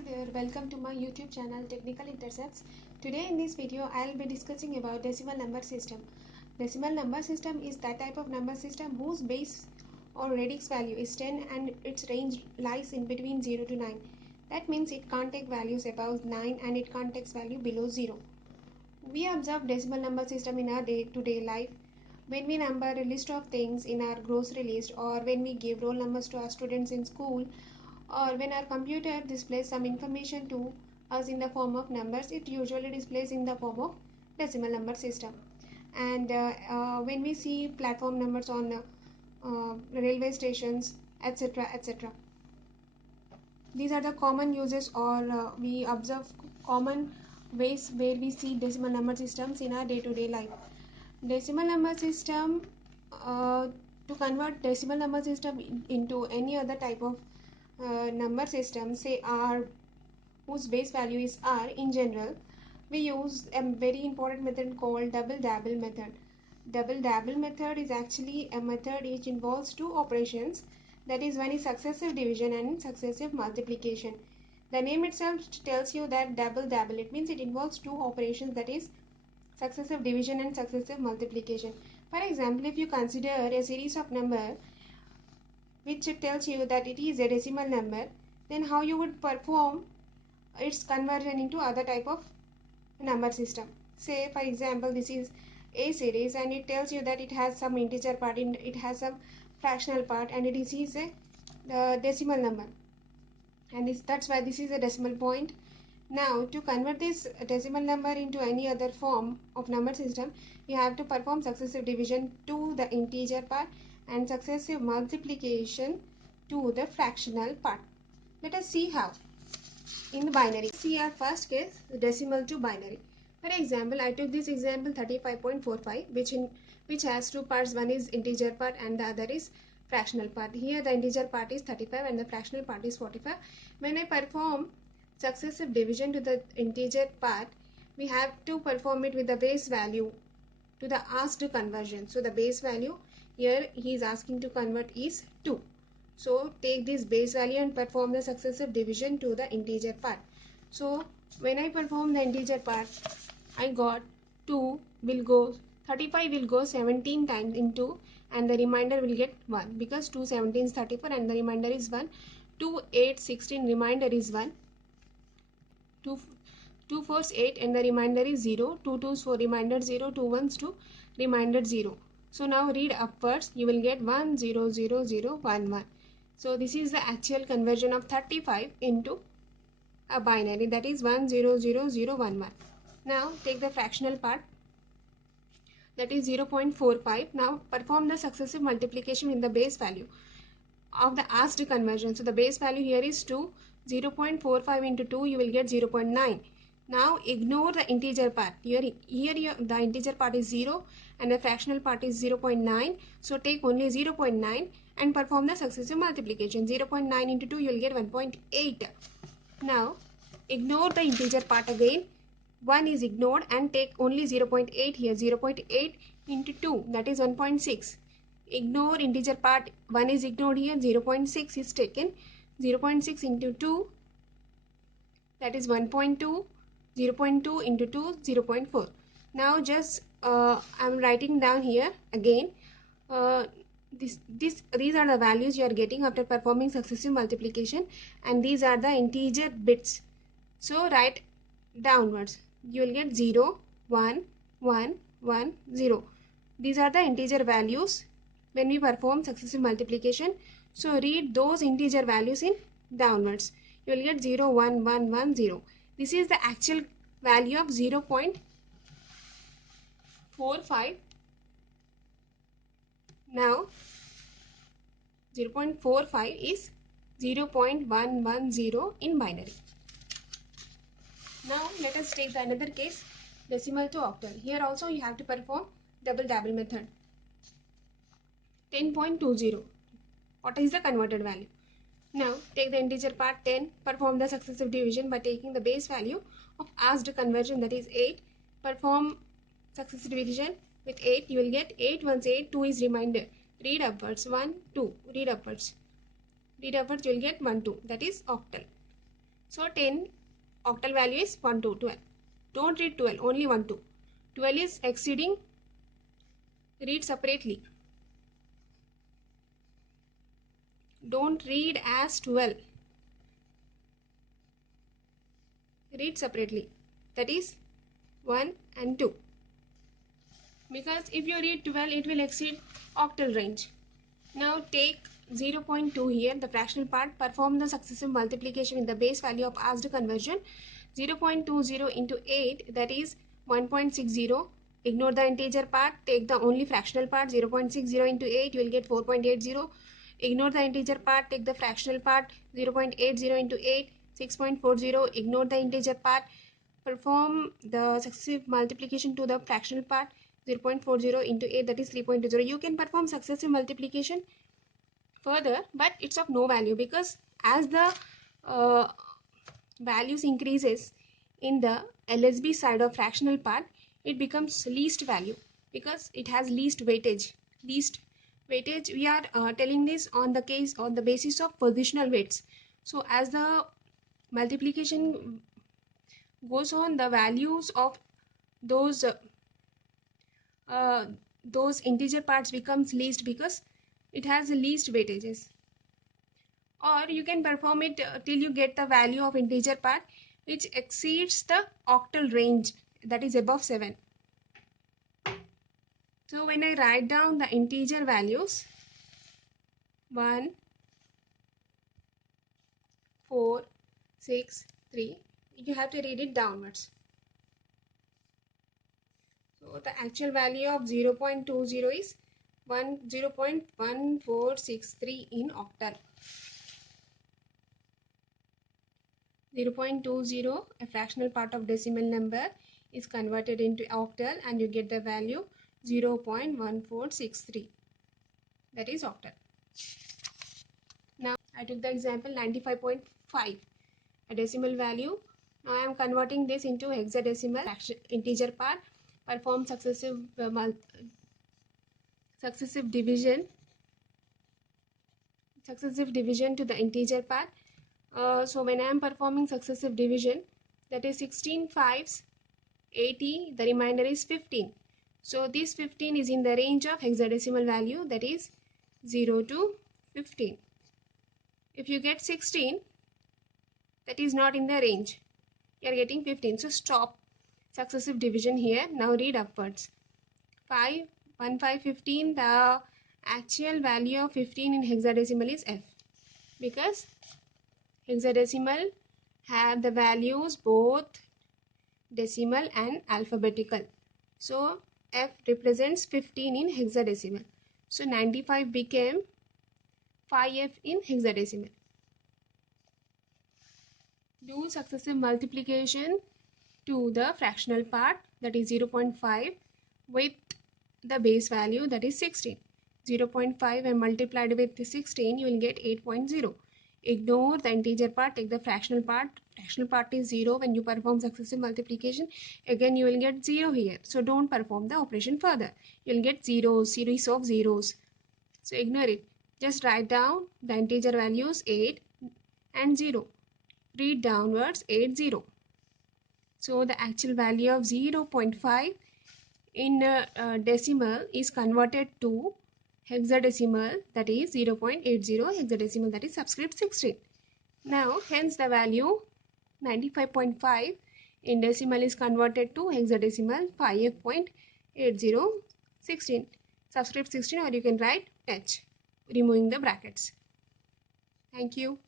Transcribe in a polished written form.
Hi there, welcome to my YouTube channel Technical Intercepts. Today in this video I'll be discussing about decimal number system. Decimal number system is that type of number system whose base or radix value is 10 and its range lies in between 0 to 9. That means it can't take values above 9 and it can't take value below 0. We observe decimal number system in our day-to-day life when we number a list of things in our grocery list, or when we give roll numbers to our students in school, or when our computer displays some information to us in the form of numbers. It usually displays in the form of decimal number system. And when we see platform numbers on railway stations, etc., etc., these are the common uses, or we observe common ways where we see decimal number systems in our day-to-day life. Decimal number system, to convert decimal number system into any other type of number system, say R, whose base value is R in general, we use a very important method called double-double method. Double-double method is actually a method which involves two operations, that is, one is successive division and successive multiplication. The name itself tells you that double-double, it means it involves two operations, that is successive division and successive multiplication. For example, if you consider a series of number which tells you that it is a decimal number, then how you would perform its conversion into other type of number system. Say for example, this is a series and it tells you that it has some integer part, it has some fractional part, and it is a decimal number, and that's why this is a decimal point. Now, to convert this decimal number into any other form of number system, you have to perform successive division to the integer part and successive multiplication to the fractional part. Let us see how. In the binary, see our first case, decimal to binary. For example, I took this example 35.45, which has two parts. One is integer part and the other is fractional part. Here the integer part is 35 and the fractional part is 45. When I perform successive division to the integer part, we have to perform it with the base value to the asked conversion. So the base value here he is asking to convert is 2. So take this base value and perform the successive division to the integer part. So when I perform the integer part, I got 35 will go 17 times into, and the remainder will get 1, because 2 17 is 34 and the remainder is 1. 2 8 16, remainder is 1. 2 4s 8 and the remainder is 0. 2 2s 4, remainder 0. 2 1s 2, remainder 0. So now read upwards, you will get 1 0 0 0 1 1. So this is the actual conversion of 35 into a binary, that is 1 0 0 0 1 1. Now take the fractional part, that is 0.45. Now perform the successive multiplication in the base value of the asked conversion. So the base value here is 2. 0.45 into 2, you will get 0.9. Now ignore the integer part. Here the integer part is 0 and the fractional part is 0.9. So take only 0.9 and perform the successive multiplication. 0.9 into 2, you will get 1.8. Now ignore the integer part again. 1 is ignored and take only 0.8 here. 0.8 into 2, that is 1.6. Ignore integer part, 1 is ignored here. 0.6 is taken. 0.6 into 2, that is 1.2. 0.2 into 2, 0.4. Now just I am writing down here again. These are the values you are getting after performing successive multiplication, and these are the integer bits. So write downwards. You will get 0, 1, 1, 1, 0. These are the integer values when we perform successive multiplication. So read those integer values in downwards. You will get 0, 1, 1, 1, 0. This is the actual value of 0.45. Now 0.45 is 0.110 in binary. Now let us take the another case, decimal to octal. Here also you have to perform double-double method. 10.20. What is the converted value? Now take the integer part 10, perform the successive division by taking the base value of asked conversion, that is 8. Perform successive division with 8, you will get 8 1s 8, 2 is remainder. Read upwards, 1 2, read upwards. Read upwards, you will get 1 2, that is octal. So 10 octal value is 1 to 12. Don't read 12, only 1 to. 12 is exceeding, read separately. Don't read as 12. Read separately. That is 1 and 2. Because if you read 12, it will exceed octal range. Now take 0.2 here, the fractional part. Perform the successive multiplication with the base value of asked conversion. 0.20 into 8, that is 1.60. Ignore the integer part, take the only fractional part. 0.60 into 8, you will get 4.80. Ignore the integer part, take the fractional part. 0.80 into 8, 6.40. Ignore the integer part. Perform the successive multiplication to the fractional part. 0.40 into 8, that is 3.20. You can perform successive multiplication further, but it's of no value, because as the values increases in the LSB side of fractional part, it becomes least value because it has least weightage. We are telling this on the basis of positional weights. So as the multiplication goes on, the values of those integer parts becomes least because it has the least weightages. Or you can perform it till you get the value of integer part which exceeds the octal range, that is above 7. So when I write down the integer values 1, 4, 6, 3, you have to read it downwards. So the actual value of 0.20 is 0.1463 in octal. 0.20, a fractional part of decimal number, is converted into octal and you get the value 0.1463. That is octal. Now I took the example 95.5, a decimal value. Now I am converting this into hexadecimal integer part. Perform successive division to the integer part. So when I am performing successive division, that is 16 5s 80, the remainder is 15. So this 15 is in the range of hexadecimal value, that is 0 to 15. If you get 16, that is not in the range. You are getting 15. So stop successive division here. Now read upwards. 5, 1, 5, 15. The actual value of 15 in hexadecimal is F. Because hexadecimal have the values both decimal and alphabetical. So F represents 15 in hexadecimal. So 95 became 5F in hexadecimal. Do successive multiplication to the fractional part, that is 0.5, with the base value, that is 16. 0.5 and multiplied with 16, you will get 8.0. Ignore the integer part, take the fractional part. Fractional part is 0. When you perform successive multiplication, again you will get 0 here. So don't perform the operation further. You will get zeros, series of zeros. So ignore it. Just write down the integer values 8 and 0. Read downwards 8, 0. So the actual value of 0.5 in decimal is converted to hexadecimal, that is 0.80 hexadecimal, that is subscript 16. Now hence the value 95.5 in decimal is converted to hexadecimal 5.8016, subscript 16, or you can write H, removing the brackets. Thank you.